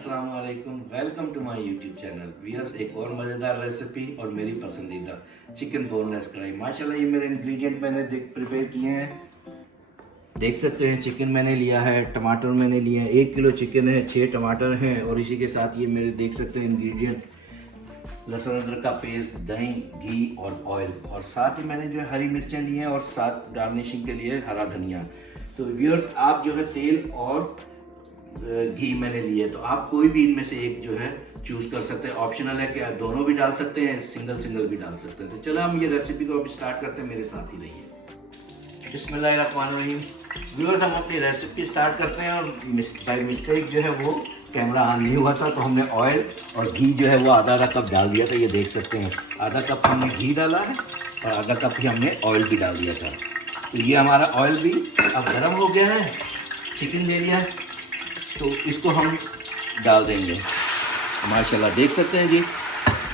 अस्सलाम वालेकुम, welcome to my YouTube channel. Viewers, एक और मज़ेदार रेसिपी और मेरी पसंदीदा चिकन बोनलेस कढ़ाई। माशाल्लाह ये मेरे इंग्रेडिएंट मैंने प्रिपेयर किए हैं। देख सकते हैं, चिकन मैंने लिया है, टमाटर मैंने लिए हैं, 1 किलो चिकन है, 6 टमाटर हैं और इसी के साथ ये मेरे देख सकते हैं इंग्रेडिएंट, लहसुन अदरक का पेस्ट, दही, घी और ऑयल, और साथ ही मैंने जो है हरी मिर्चें ली हैं और साथ गार्निशिंग के लिए हरा धनिया। तो व्यूअर्स, आप जो है तेल और घी मैंने लिए, तो आप कोई भी इनमें से एक जो है चूज कर सकते हैं। ऑप्शनल है कि आप दोनों भी डाल सकते हैं, सिंगल भी डाल सकते हैं। तो चलो हम ये रेसिपी को अब स्टार्ट करते हैं, मेरे साथ ही रहिए। बिस्मिल्लाहिर्रहमानिर्रहीम। व्यूअर्स, हम अपनी रेसिपी स्टार्ट करते हैं और बाय मिस्टेक जो है वो कैमरा ऑन नहीं हुआ था, तो हमने ऑयल और घी जो है वो आधा कप डाल दिया था। ये देख सकते हैं, आधा कप हमने घी डाला है और आधा कप ही हमने ऑयल भी डाल दिया था। तो ये हमारा ऑयल भी अब गर्म हो गया है, चिकन ले लिया है, तो इसको हम डाल देंगे। माशाल्लाह देख सकते हैं जी,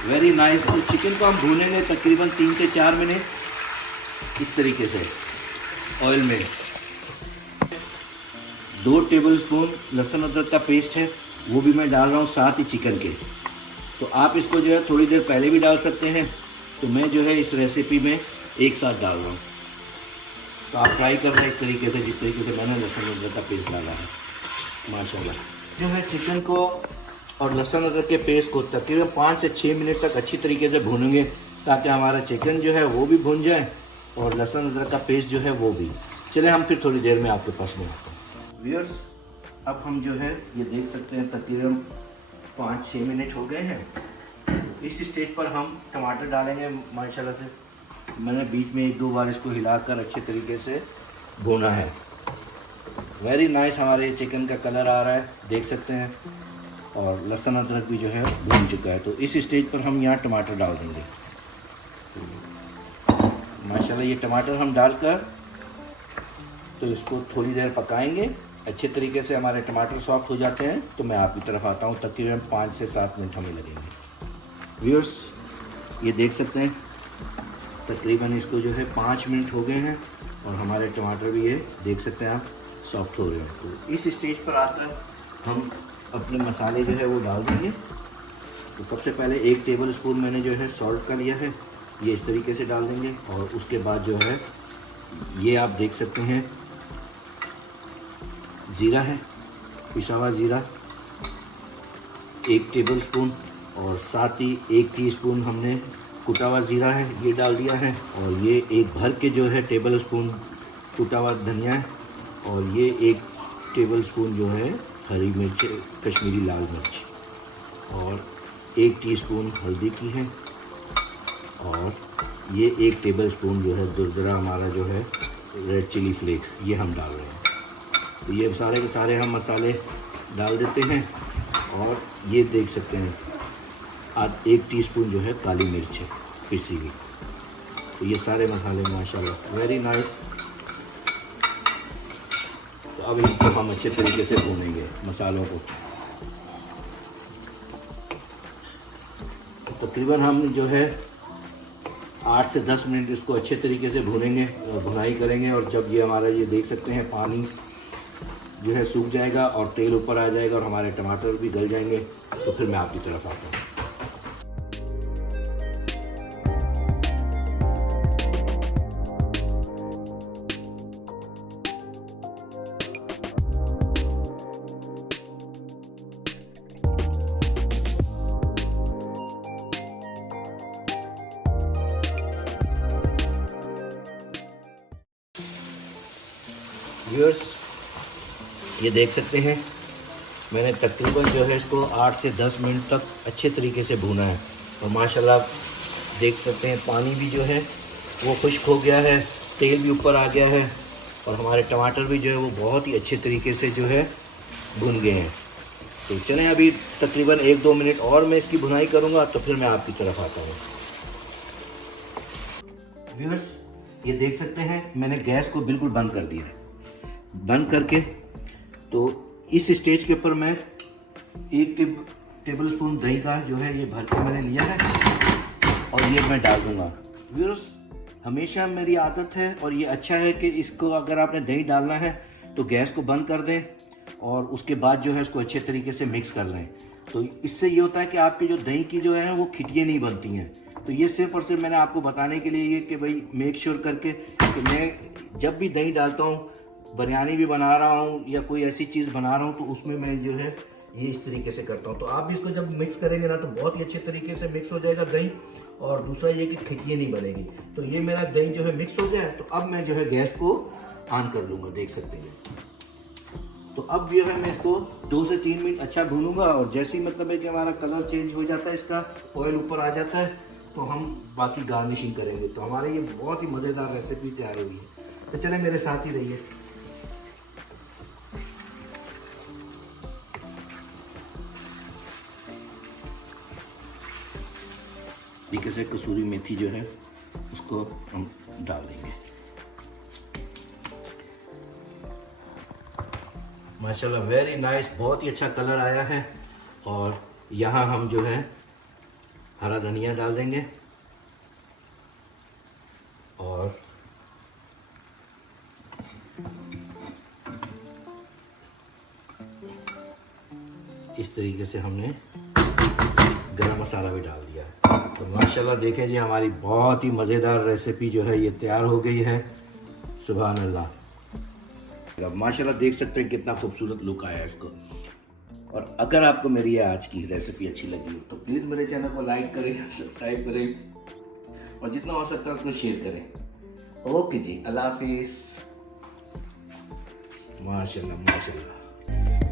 वेरी नाइस। और चिकन को हम भूनेंगे तकरीबन 3 से 4 मिनट इस तरीके से ऑयल में। 2 टेबलस्पून लहसुन अदरक का पेस्ट है, वो भी मैं डाल रहा हूँ साथ ही चिकन के। तो आप इसको जो है थोड़ी देर पहले भी डाल सकते हैं, तो मैं जो है इस रेसिपी में एक साथ डाल रहा हूँ। तो आप ट्राई कर रहे हैं इस तरीके से, जिस तरीके से मैंने लहसुन अदरक का पेस्ट डाला है। माशाल्लाह जो है चिकन को और लहसुन अदरक के पेस्ट को तकरीबन 5 से 6 मिनट तक अच्छी तरीके से भूनेंगे, ताकि हमारा चिकन जो है वो भी भून जाए और लहसुन अदरक का पेस्ट जो है वो भी। चले हम फिर थोड़ी देर में आपके पास में आते हैं। व्यूअर्स, अब हम जो है ये देख सकते हैं तकरीबन 5-6 मिनट हो गए हैं। इस स्टेज पर हम टमाटर डालेंगे। माशाल्लाह से मैंने बीच में 1-2 बार इसको हिलाकर अच्छे तरीके से भूना है। वेरी नाइस, हमारे चिकन का कलर आ रहा है, देख सकते हैं, और लहसुन अदरक भी जो है भून चुका है। तो इस स्टेज पर हम यहाँ टमाटर डाल देंगे। माशाल्लाह ये टमाटर हम डालकर तो इसको थोड़ी देर पकाएंगे अच्छे तरीके से। हमारे टमाटर सॉफ्ट हो जाते हैं तो मैं आपकी तरफ आता हूँ। तकरीबन 5 से 7 मिनट हमें लगेंगे। व्यूअर्स, ये देख सकते हैं तकरीबन इसको जो है 5 मिनट हो गए हैं और हमारे टमाटर भी ये देख सकते हैं आप सॉफ्ट हो रहे हैं। तो इस स्टेज पर आकर हम अपने मसाले जो है वो डाल देंगे। तो सबसे पहले 1 टेबलस्पून मैंने जो है सॉल्ट का लिया है, ये इस तरीके से डाल देंगे। और उसके बाद जो है ये आप देख सकते हैं ज़ीरा है, पिसा हुआ ज़ीरा 1 टेबलस्पून, और साथ ही 1 टीस्पून हमने कुटा हुआ ज़ीरा है, ये डाल दिया है। और ये 1 भर के जो है टेबलस्पून कुटा हुआ धनिया है, और ये 1 टेबलस्पून जो है हरी मिर्च, कश्मीरी लाल मिर्च, और 1 टीस्पून हल्दी की है, और ये 1 टेबलस्पून जो है दुरदरा हमारा जो है रेड चिली फ्लेक्स, ये हम डाल रहे हैं। तो ये सारे के सारे हम मसाले डाल देते हैं। और ये देख सकते हैं 1 टीस्पून जो है काली मिर्च है पिसी हुई। तो ये सारे मसाले माशाल्लाह वेरी नाइस। तो अब इनको हम अच्छे तरीके से भूनेंगे मसालों को। तो तकरीबन हम जो है 8 से 10 मिनट इसको अच्छे तरीके से भूनेंगे और भुनाई करेंगे। और जब ये हमारा ये देख सकते हैं पानी जो है सूख जाएगा और तेल ऊपर आ जाएगा और हमारे टमाटर भी गल जाएंगे, तो फिर मैं आपकी तरफ आता हूँ। व्यूअर्स, ये देख सकते हैं मैंने तकरीबन जो है इसको 8 से 10 मिनट तक अच्छे तरीके से भूना है। और माशाल्लाह देख सकते हैं पानी भी जो है वो खुश्क हो गया है, तेल भी ऊपर आ गया है, और हमारे टमाटर भी जो है वो बहुत ही अच्छे तरीके से जो है भुन गए हैं। तो चलें, अभी तकरीबन 1-2 मिनट और मैं इसकी भुनाई करूँगा, तो फिर मैं आपकी तरफ आता हूँ। व्यूअर्स, ये देख सकते हैं मैंने गैस को बिल्कुल बंद कर दिया है। बंद करके तो इस स्टेज के ऊपर मैं 1 टेबलस्पून दही का जो है ये भर के मैंने लिया है और ये मैं डाल दूँगा। व्यूअर्स, हमेशा मेरी आदत है और ये अच्छा है कि इसको अगर आपने दही डालना है तो गैस को बंद कर दें और उसके बाद जो है इसको अच्छे तरीके से मिक्स कर लें। तो इससे ये होता है कि आपकी जो दही की जो है वो खिटियाँ नहीं बनती हैं। तो ये सिर्फ और सिर्फ मैंने आपको बताने के लिए ये कि भाई मेक श्योर करके कि मैं जब भी दही डालता हूँ, बिरयानी भी बना रहा हूँ या कोई ऐसी चीज़ बना रहा हूँ, तो उसमें मैं जो है ये इस तरीके से करता हूँ। तो आप भी इसको जब मिक्स करेंगे ना तो बहुत ही अच्छे तरीके से मिक्स हो जाएगा दही, और दूसरा ये कि खिटियाँ नहीं बनेगी। तो ये मेरा दही जो है मिक्स हो गया है। तो अब मैं जो है गैस को ऑन कर लूँगा, देख सकते हैं। तो अब जो है मैं इसको 2 से 3 मिनट अच्छा भूनूंगा, और जैसे ही मतलब है कि हमारा कलर चेंज हो जाता है, इसका ऑयल ऊपर आ जाता है, तो हम बाकी गार्निशिंग करेंगे। तो हमारे ये बहुत ही मज़ेदार रेसिपी तैयार हुई है। तो चले मेरे साथ ही रहिए। तरीके से कसूरी मेथी जो है उसको हम डाल देंगे। माशाल्लाह वेरी नाइस, बहुत ही अच्छा कलर आया है। और यहाँ हम जो है हरा धनिया डाल देंगे, और इस तरीके से हमने गरम मसाला भी डाल दिया है। तो माशाल्लाह देखें जी, हमारी बहुत ही मज़ेदार रेसिपी जो है ये तैयार हो गई है। सुभान अल्लाह। माशाल्लाह देख सकते हैं कितना खूबसूरत लुक आया है इसको। और अगर आपको मेरी ये आज की रेसिपी अच्छी लगी हो तो प्लीज़ मेरे चैनल को लाइक करें, सब्सक्राइब करें, और जितना हो सकता है उसको शेयर करें। ओके जी, अल्लाह हाफिज़। माशाल्लाह माशाल्लाह।